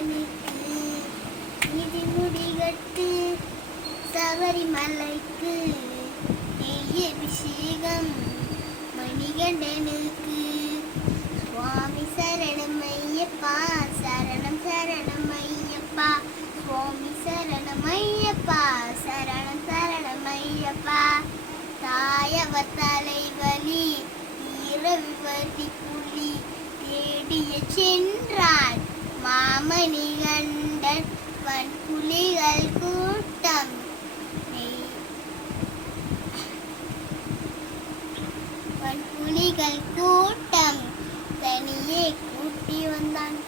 மணிகண்டனுக்கு நிதி முடிகட்டு சபரிமலைக்கு நெய் அபிஷேகம் மணிகண்டனுக்கு சுவாமி சரணம் ஐயப்பா சரணம் சரணம் ஐயப்பா சுவாமி சரணம் ஐயப்பா சரணம் சரணம் ஐயப்பா தாயவர் தலைவலி இரவிவர்த்தி புலி தேடிய சென்றான் மாமணிகண்டன் வன்புலிகள் கூட்டம் வன்புலிகள் கூட்டம் தனியே கூட்டி வந்தான்.